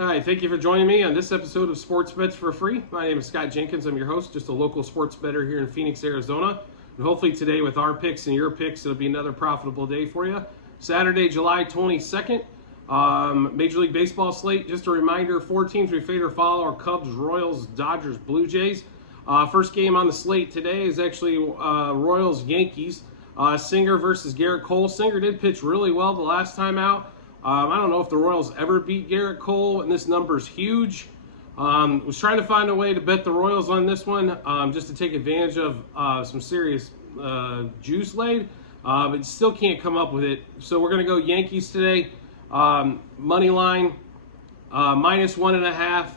Hi, thank you for joining me on this episode of Sports Bets for Free. My name is Scott Jenkins. I'm your host, just a local sports bettor here in Phoenix, Arizona. And hopefully today with our picks and your picks, it'll be another profitable day for you. Saturday, July 22nd, Major League Baseball slate. Just a reminder, 4 teams we fade or follow are Cubs, Royals, Dodgers, Blue Jays. First game on the slate today is actually Royals, Yankees. Singer versus Gerrit Cole. Singer did pitch really well the last time out. I don't know if the Royals ever beat Gerrit Cole, and this number's huge. Was trying to find a way to bet the Royals on this one, just to take advantage of some serious juice laid, but still can't come up with it. So we're going to go Yankees today. Money line, -1.5,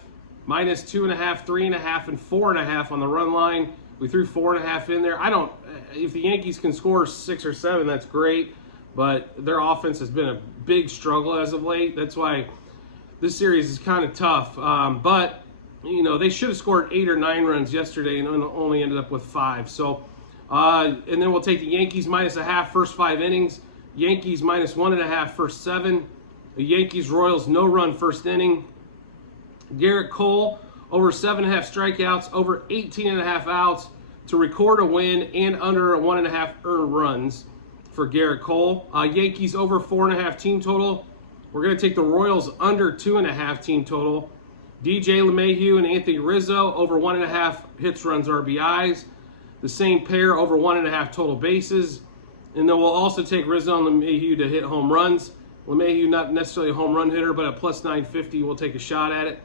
-2.5, 3.5, and 4.5 on the run line. We threw 4.5 in there. If the Yankees can score 6 or 7, that's great. But their offense has been a big struggle as of late. That's why this series is kind of tough. But, you know, they should have scored 8 or 9 runs yesterday and only ended up with 5. So, and then we'll take the Yankees -0.5 first 5 innings. Yankees -1.5 first 7. The Yankees-Royals no-run first inning. Gerrit Cole over 7.5 strikeouts, over 18.5 outs to record a win and under 1.5 earned runs for Gerrit Cole. Yankees over 4.5 team total. We're going to take the Royals under 2.5 team total. DJ LeMahieu and Anthony Rizzo over 1.5 hits, runs, RBIs. The same pair over 1.5 total bases. And then we'll also take Rizzo and LeMahieu to hit home runs. LeMahieu not necessarily a home run hitter, but at +950, we'll take a shot at it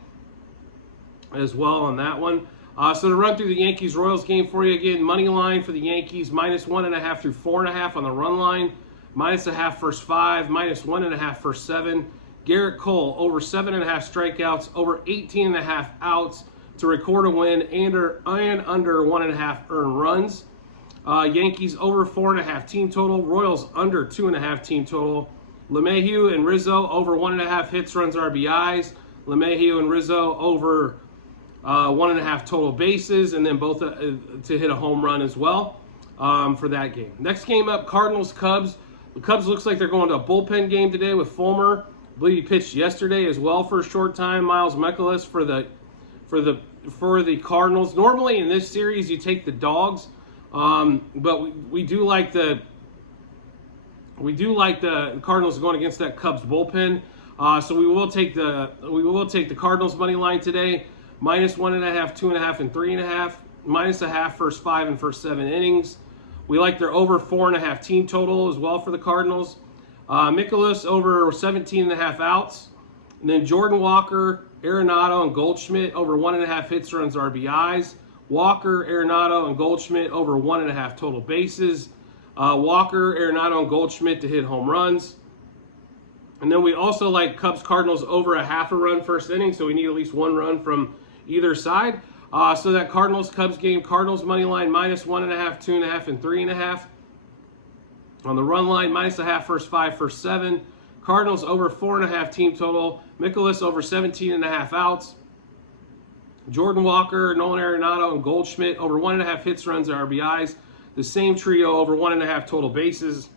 as well on that one. So to run through the Yankees-Royals game for you again, money line for the Yankees, -1.5 through 4.5 on the run line, -0.5 first 5, -1.5 first 7. Gerrit Cole over 7.5 strikeouts, over 18.5 outs to record a win and under 1.5 earned runs. Yankees over 4.5 team total, Royals under 2.5 team total. LeMahieu and Rizzo over 1.5 hits, runs, RBIs. LeMahieu and Rizzo over 1.5 total bases, and then both to hit a home run as well for that game. Next game up, Cardinals-Cubs. The Cubs looks like they're going to a bullpen game today with Fulmer. I believe he pitched yesterday as well for a short time. Miles Mikolas for the Cardinals. Normally in this series you take the dogs, but we do like the Cardinals going against that Cubs bullpen. So we will take the Cardinals money line today. -1.5, 2.5, and 3.5. -0.5 first 5 and first 7 innings. We like their over 4.5 team total as well for the Cardinals. Mikolas over 17.5 outs. And then Jordan Walker, Arenado, and Goldschmidt over 1.5 hits, runs, RBIs. Walker, Arenado, and Goldschmidt over 1.5 total bases. Walker, Arenado, and Goldschmidt to hit home runs. And then we also like Cubs-Cardinals over 0.5 run first inning, so we need at least 1 run from either side. So that Cardinals-Cubs game, Cardinals money line -1.5, 2.5, and 3.5. On the run line, -0.5 first 5, first 7. Cardinals over 4.5 team total. Mikolas over 17.5 outs. Jordan Walker, Nolan Arenado, and Goldschmidt over 1.5 hits, runs, and RBIs. The same trio over 1.5 total bases.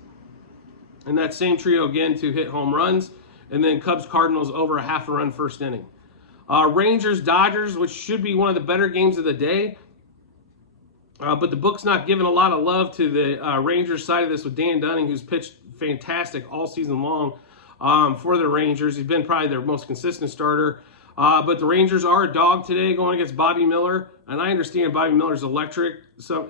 And that same trio again to hit home runs. And then Cubs-Cardinals over 0.5 run first inning. Rangers-Dodgers, which should be one of the better games of the day. But the book's not giving a lot of love to the Rangers side of this with Dan Dunning, who's pitched fantastic all season long for the Rangers. He's been probably their most consistent starter. But the Rangers are a dog today going against Bobby Miller. And I understand Bobby Miller's electric,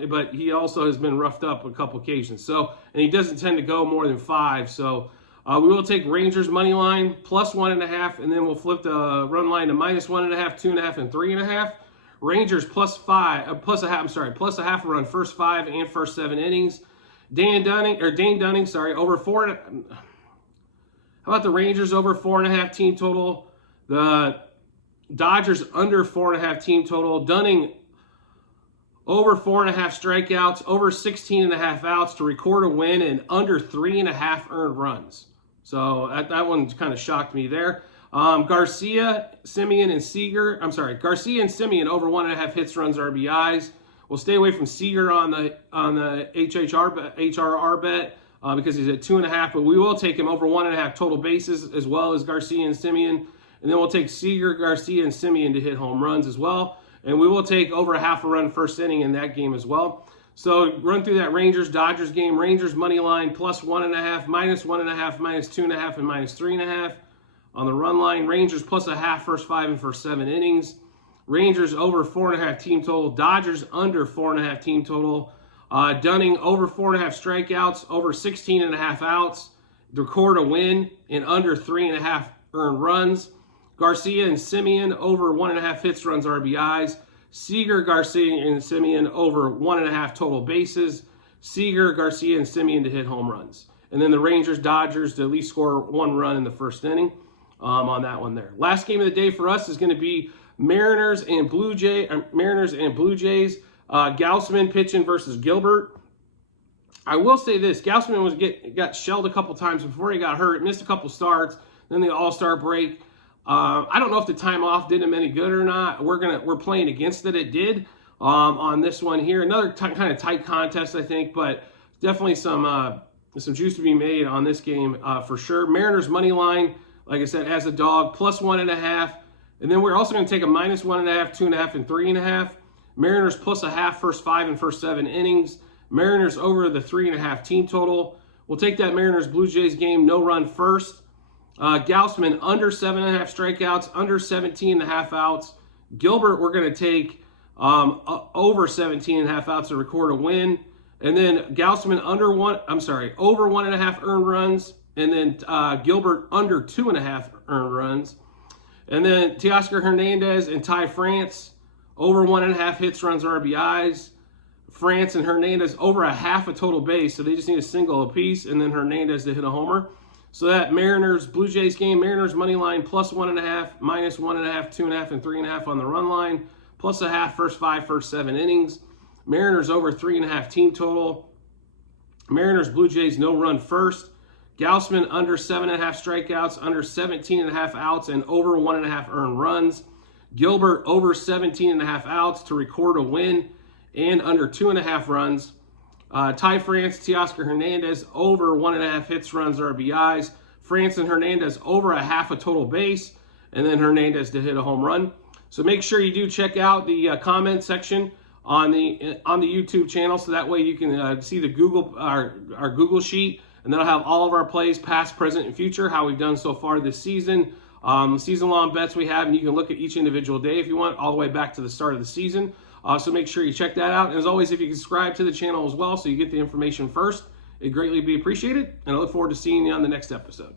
but he also has been roughed up a couple occasions. And he doesn't tend to go more than 5. So we will take Rangers money line +1.5, and then we'll flip the run line to -1.5, 2.5, and 3.5. Rangers +0.5 run first 5 and first 7 innings. Dane Dunning, over 4. How about the Rangers over 4.5 team total? The Dodgers under 4.5 team total. Dunning over 4.5 strikeouts, over 16.5 outs to record a win and under 3.5 earned runs. So that one kind of shocked me there. Garcia, Semien, and Seager. Garcia and Semien over 1.5 hits, runs, RBIs. We'll stay away from Seager on the HRR bet because he's at 2.5, but we will take him over 1.5 total bases as well as Garcia and Semien. And then we'll take Seager, Garcia, and Semien to hit home runs as well. And we will take over a half a run first inning in that game as well. So run through that Rangers-Dodgers game. Rangers money line +1.5, -1.5, -2.5, and -3.5. On the run line, Rangers +0.5 first 5 and first 7 innings. Rangers over 4.5 team total. Dodgers under 4.5 team total. Dunning over 4.5 strikeouts, over 16.5 outs. Record a win in under 3.5 earned runs. Garcia and Semien over 1.5 hits, runs, RBIs. Seager, Garcia, and Semien over 1.5 total bases. Seager, Garcia, and Semien to hit home runs. And then the Rangers, Dodgers to at least score 1 run in the first inning on that one there. Last game of the day for us is going to be Mariners and Blue Jays. Gausman pitching versus Gilbert. I will say this: Gausman got shelled a couple times before he got hurt, missed a couple starts, then the All-Star break. I don't know if the time off did him any good or not. We're playing against it. It did on this one here. Another kind of tight contest, I think, but definitely some juice to be made on this game for sure. Mariners money line, like I said, as a dog, +1.5, and then we're also going to take a -1.5, 2.5, and 3.5. Mariners +0.5 first 5 and first 7 innings. Mariners over the 3.5 team total. We'll take that Mariners Blue Jays game, no run first. Gausman under 7.5 strikeouts, under 17.5 outs. Gilbert, we're going to take over 17.5 outs to record a win. And then Gausman over 1.5 earned runs. And then Gilbert under 2.5 earned runs. And then Teoscar Hernandez and Ty France over 1.5 hits, runs, RBIs. France and Hernandez over 1/2 a total base, so they just need a single apiece, and then Hernandez to hit a homer. So that Mariners Blue Jays game, Mariners money line +1.5, -1.5, 2.5, and 3.5 on the run line, +0.5 first 5, first 7 innings. Mariners over 3.5 team total. Mariners Blue Jays no run first. Gausman under 7.5 strikeouts, under 17.5 outs, and over 1.5 earned runs. Gilbert over 17.5 outs to record a win and under 2.5 runs. Ty France, Teoscar Hernandez over 1.5 hits, runs, RBIs. France and Hernandez over 1/2 a total base, and then Hernandez to hit a home run. So make sure you do check out the comment section on the YouTube channel, so that way you can see the our Google sheet, and that'll have all of our plays, past, present, and future, how we've done so far this season. Season-long bets we have, and you can look at each individual day if you want, all the way back to the start of the season. So make sure you check that out. And as always, if you can subscribe to the channel as well so you get the information first, it'd greatly be appreciated. And I look forward to seeing you on the next episode.